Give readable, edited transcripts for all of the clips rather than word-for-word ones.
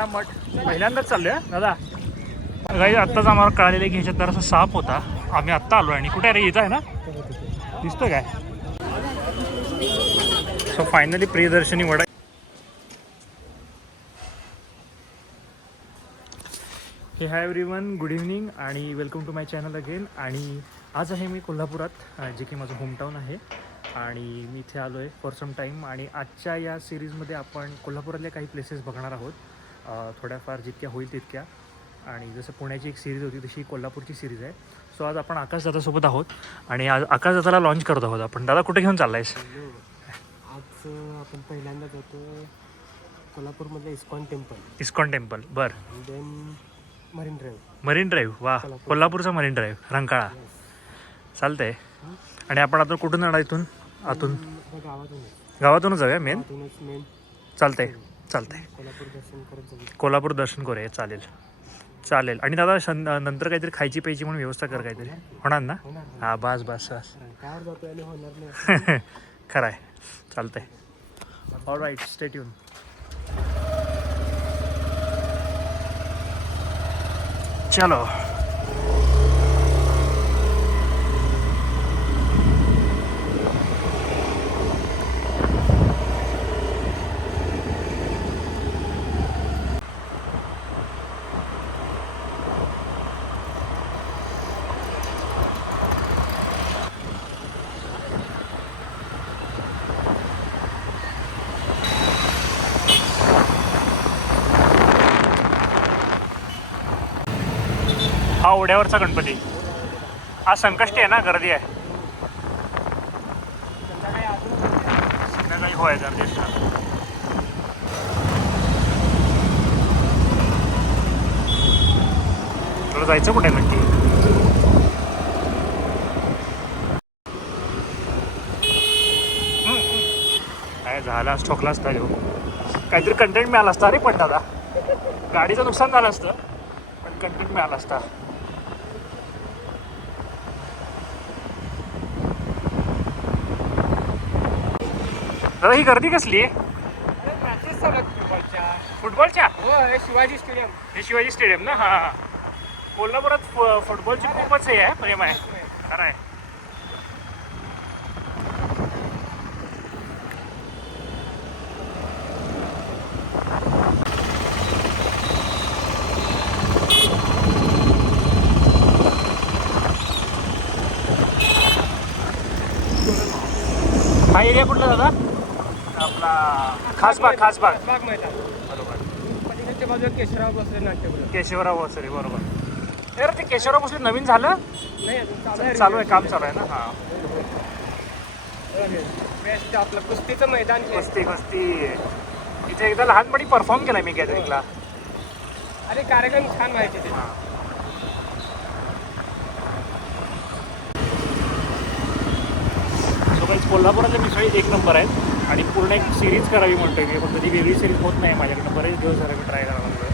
अयोध्या मठ पहिल्यांदाच चाललोय दादा. काही आत्ताच आम्हाला कळालेलं की ह्याच्यात जरासा साप होता. आम्ही आत्ता आलो आणि कुठे रे इथं आहे ना, दिसतोय काय? So finally Priyadarshini Wada. Hey hi everyone, good evening आणि welcome to my channel again. आणि आज आहे मी कोल्हापुरात, जे की माझं होमटाऊन आहे आणि मी इथे आलो आहे फॉर सम टाईम. आणि आजच्या या सिरीजमध्ये आपण कोल्हापुरातल्या काही प्लेसेस बघणार आहोत, थोड्याफार जितक्या होईल तितक्या. आणि जसं पुण्याची एक सिरीज होती तशी कोल्हापूरची सिरीज आहे. सो आज आपण आकाश दादासोबत आहोत आणि आज आकाश दादाला लॉन्च करत आहोत आपण. दादा कुठे घेऊन चालला आहेस? आज आपण पहिल्यांदा जातो कोल्हापूरमधलं इस्कॉन टेम्पल. इस्कॉन टेम्पल, बरं. Then Marine Drive. Marine Drive, वा, कोल्हापूरचा मरीन ड्राईव्ह, रंकाळा. चालतंय. आणि आपण आता कुठून जाणार इथून? आतून गावातूनच जाऊया मेन. चालतंय चालतंय, कोल्हापूर दर्शन करत जाऊ. कोल्हापूर दर्शन करूया. चालेल चालेल. आणि दादा नंतर काहीतरी खायची प्यायची म्हणून व्यवस्था कर, काहीतरी होणार ना? हां, बस बस बस. काय जातो आणि होणार नाही. खरं आहे. चालतंय. All right, stay tuned. चलो. हा ओढ्यावरचा गणपती. हा संकष्टी आहे ना, गर्दी आहे संध्याकाळी. होय, गर्दी असणार. तुला जायचं कुठे नक्की? काय झालं, आज ठोकला असता घेऊ, काहीतरी कंटेंट मिळाला असता. अरे पण दादा, गाडीचं नुकसान झालं असतं पण कंटेंट मिळाला असता. दादा ही गर्दी कसली आहे? मॅचेस चालू फुटबॉलच्या. फुटबॉलच्या? हो, शिवाजी स्टेडियम. हे शिवाजी स्टेडियम ना? हां हां. कोल्हापुरात फुटबॉलची खूपच हे आहे, प्रेम आहे. खरं आहे. हा एरिया कुठला दादा? आपला खासबाग. खासबाग बाग मैदान. बरोबर. पलीकडच्या बाजूला केशवराव भोसले नाट्यगृह. केशवराव भोसले, बरोबर. तर ते केशवराव भोसले नवीन झालं नाही, अजून चालू आहे, काम चालू आहे ना? हां. बेस्ट आपलं कुस्तीचं मैदान. कुस्ती इथे एकदा लहानपणी परफॉर्म केला मी गॅदरिंगला. अरे कार्यक्रम छान व्हायचे ते. हां. सो काहीच कोल्हापुरातल्या मिसळी एक नंबर आहेत आणि पूर्ण एक सिरीज करावी म्हणतोय मी. फक्त ती वेगळी सिरीज होत नाही माझ्याकडनं. बरेच दिवस झाले मी ट्राय करायला लागलो.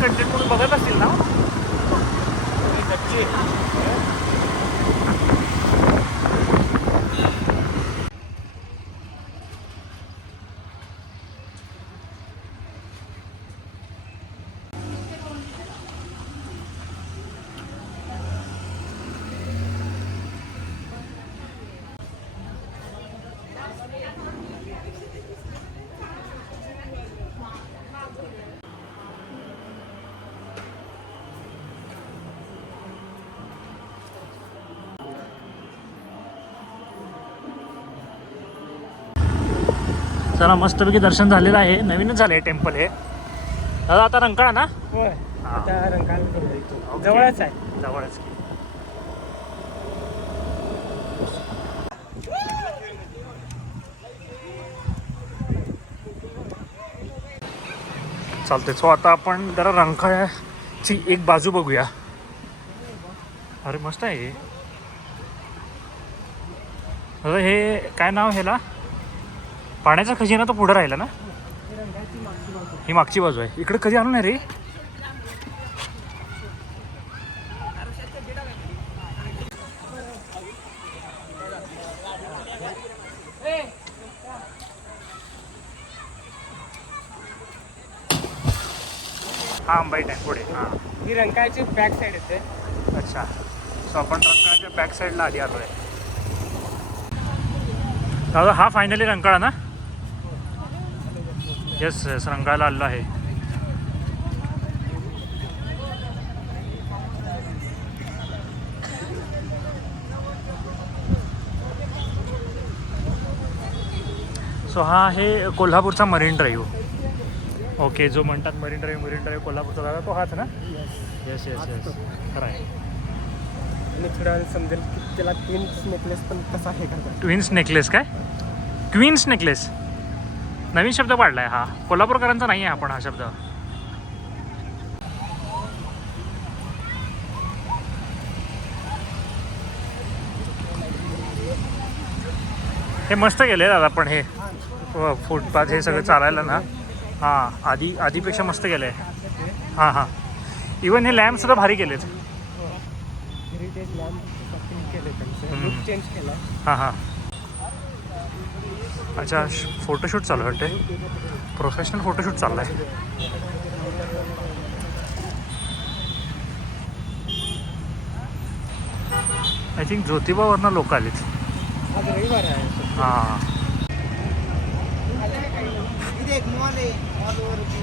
कंटेंट म्हणून बघत असतील ना? चला, मस्तपैकी दर्शन झालेलं आहे. नवीनच झालं आहे टेम्पल हे. दादा आता रंकाळा ना? होय, हां. आता रंकाळा जवळच आहे. जवळच. चालतंय. सो आता आपण जरा रंकाळ्याची एक बाजू बघूया. अरे मस्त आहे हे. दादा हे काय नाव ह्याला? पाण्याचा खजिना तो पुढे राहिला ना? ही मागची बाजू आहे. इकडे कधी आलो नाही रे. हा अंबाई टँक पुढे हां. ही रंकाळ्याची बॅक साईड येते. अच्छा, सो आपण रंकाळ्याच्या बॅक साईडला आधी आलो आहे. दादा हा फायनली रंकाळा ना? येस येस, रंकाळ्याला आलेलो आहे. सो हा आहे कोल्हापूरचा मरीन ड्राईव्ह. ओके, जो म्हणतात मरीन ड्राईव्ह कोल्हापूरचा दादा तो हाच ना? येस येस येस, खरं आहे. आणि थोड्या वेळ समजेल की त्याला ट्विन्स नेकलेस पण कसा आहे का. ट्विन्स नेकलेस काय? क्वीन्स नेकलेस नवीन शब्द पाडला आहे हा, कोल्हापूरकरांचा नाही आहे आपण हा शब्द. हे मस्त केले दादा पण हे फुटपाथ हे सगळं चालायला ना. हां, आधीपेक्षा मस्त केलं आहे. हां हां, इवन हे लॅम्पसुद्धा भारी केलेत. हेरिटेज लॅम्प केले त्यांचं लुक चेंज केला. हां हां, अच्छा, फोटोशूट चालू वाटते, प्रोफेशनल फोटोशूट चालला आहे. आय थिंक ज्योतिबावरनं लोक आलेत. आज रविवार आहे. हां, इथे एक मॉल आहे, मॉलवरती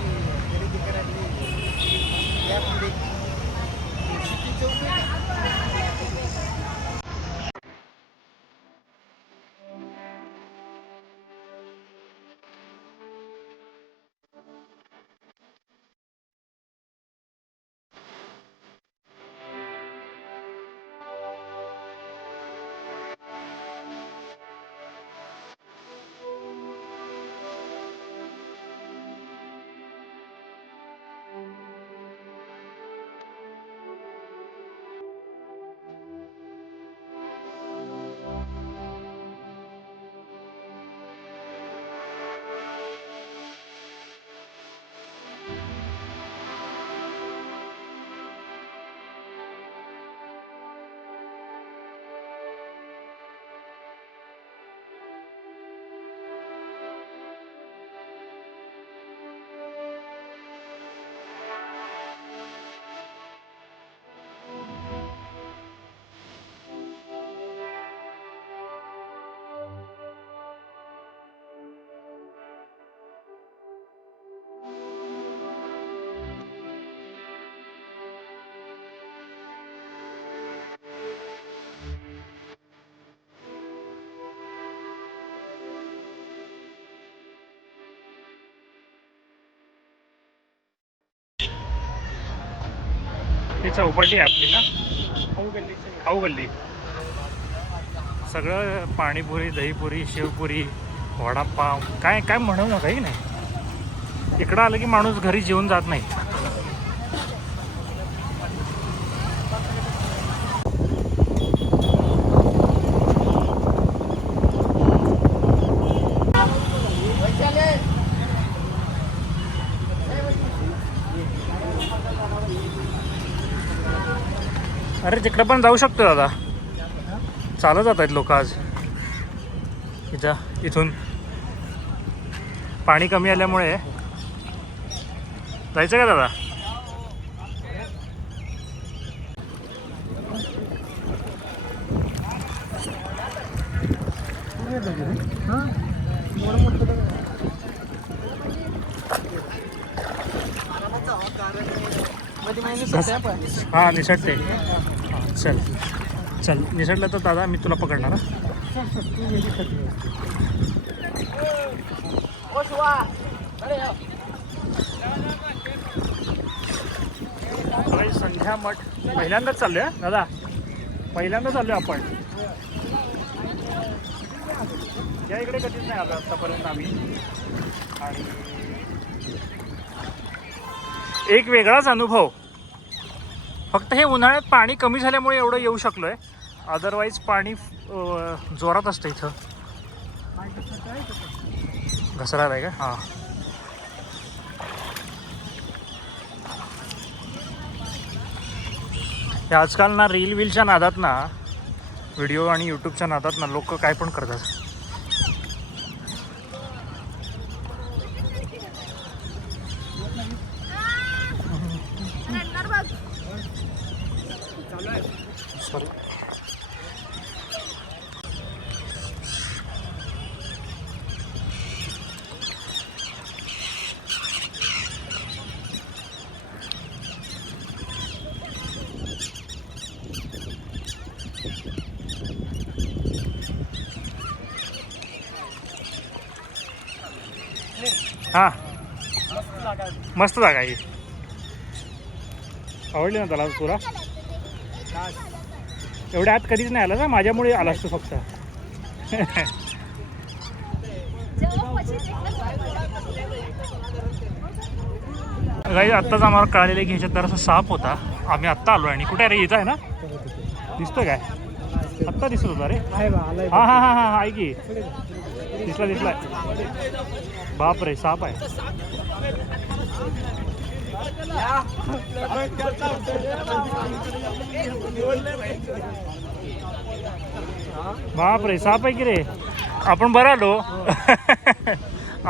खरेदी करायची यामध्ये सिटी चौक आहे. ही चौपाटी आहे आपली ना, खाऊ गल्ली. सगळं पाणीपुरी, दहीपुरी, शेवपुरी, वडापाव, काय काय म्हणू नका की नाही. इकडं आलं की माणूस घरी जेवून जात नाही. अरे तिकडं पण जाऊ शकतो दादा, चालत जात आहेत लोक आज. इथून पाणी कमी आल्यामुळे जायचं का दादा? हां, निसटते. चल चल, निसटलं तर दादा मी तुला पकडणार. संध्या मठ पहिल्यांदाच चाललोय दादा, पहिल्यांदा चाललोय आपण. या इकडे कधीच नाही आलो आतापर्यंत आम्ही. आणि एक वेगळाच अनुभव. फक्त हे उन्हाळ्यात पाणी कमी झाल्यामुळे एवढं येऊ शकलो आहे, अदरवाईज पाणी जोरात असतं इथं. घसरा आहे का? हां, हे आजकाल ना रील वीलच्या नादात ना, व्हिडिओ आणि यूट्यूबच्या नादात ना लोक काय पण करतात. हां मस्त जागा आहे. मस्त जागा आहे ही. आवडली ना त्याला पुरा? एवढ्या आत कधीच नाही आला ना, माझ्यामुळे आलास तू फक्त. काही आत्ताच आम्हाला कळालेलं की ह्याच्यात जरासा साप होता. आम्ही आत्ता आलो आणि कुठे रे इथं आहे ना? दिसतोय काय? आत्ता दिसत होता रे. आहे बा आलाय हां हां हां हां आहे की. दिसलाय. बाप रे, साप आहे. बाप रे, साप आहे की रे. आपण बरं आलो.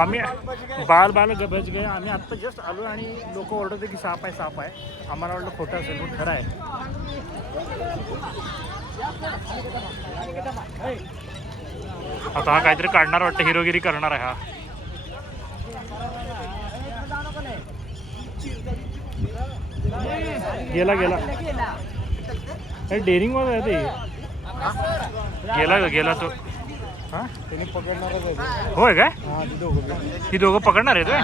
आम्ही बाल बच गए. आम्ही आत्ता जस्ट आलो आणि लोक ओरडते की साप आहे. आम्हाला वाटलं खोटं असेल पण खरं आहे. आता हा काहीतरी काढणार वाटतं, हिरोगिरी करणार आहे हा. गेला डेअरिंग वर आहे ते. गेला तो. हा त्यांनी पकडणारच आहे. होय काय? हा ते दोघं. ही दोघं पकडणार आहेत होय?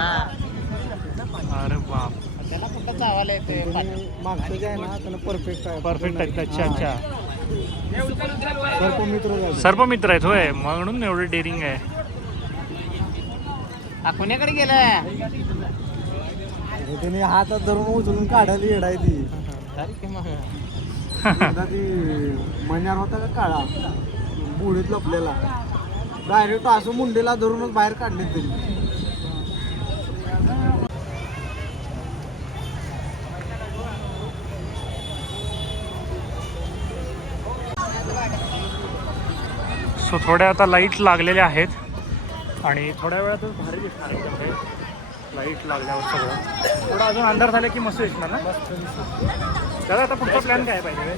अरे बाप. त्याला कुठं चावायला येते. मागचं जे आहे ना त्याला परफेक्ट आहे. परफेक्ट आहेत. अच्छा सर्पमित्र सर्पमित्र आहेत होय, म्हणून एवढं डेअरिंग आहे. कोण्याकडे गेलाय? त्याने हातात धरून उचलून काढायला येडाय ती. एकदा ती मण्यार होता का काळा बुडीत लपलेला, डायरेक्ट असं मुंडेला धरूनच बाहेर काढले तरी. सो थोड्या आता लाईट लागलेल्या आहेत आणि थोड्या वेळातच भारी दिसणार आहे. लाईट लागल्यावर सगळं थोडं अजून अंधार झालं की मस्त दिसणार ना. दादा आता पुढचा प्लॅन काय पाहिजे?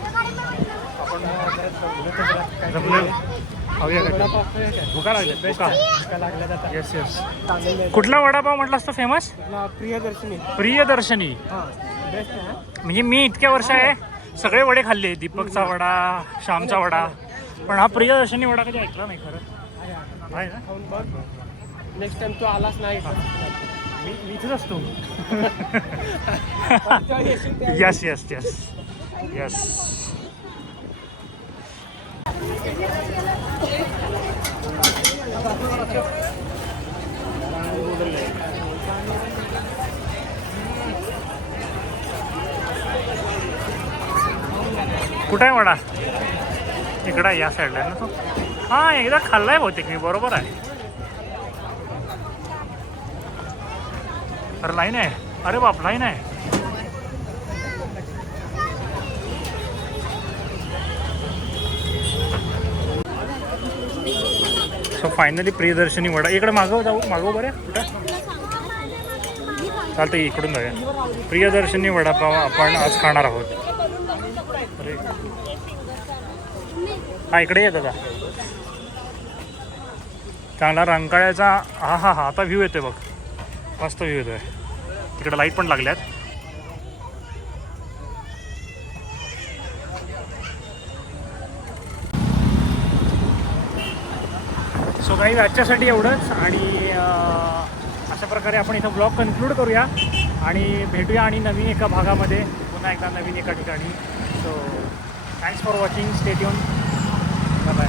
आपण खाऊया का? भुका लागल्या. येस कुठला वडापाव म्हटलास तर फेमस? प्रियदर्शनी. म्हणजे मी इतक्या वर्ष आहे सगळे वडे खाल्ले, दीपकचा वडा, श्यामचा वडा, पण हा प्रियदर्शनी वडा कधी ऐकला नाही खरं. आहे ना? नेक्स्ट टाइम तू आलास नाही. मी इथेच असतो. यस. कुठं आहे वडा? इकडं या साईडला आहे ना तो. हां एकदा खाल्लाय बहुतेक मी. बरोबर आहे. अरे लाईन आहे. अरे बाप, लाईन आहे. So finally Priyadarshini vada. इकडे मागव बरं. कुठं चालतं, इकडून जाऊया. प्रियदर्शनी वडापाव आपण आज खाणार आहोत. अरे हा इकडे येत दादा. चांगला रंकाळ्याचा. हा आता व्ह्यू येतोय बघ. मस्त व्ह्यू येतोय. तिकडे लाईट पण लागल्यात. सो काही आजच्यासाठी एवढंच आणि अशा प्रकारे आपण इथं ब्लॉग कन्क्लूड करूया आणि भेटूया आणि नवीन एका भागामध्ये पुन्हा एकदा नवीन एका ठिकाणी. So thanks for watching. Stay tuned. Bye.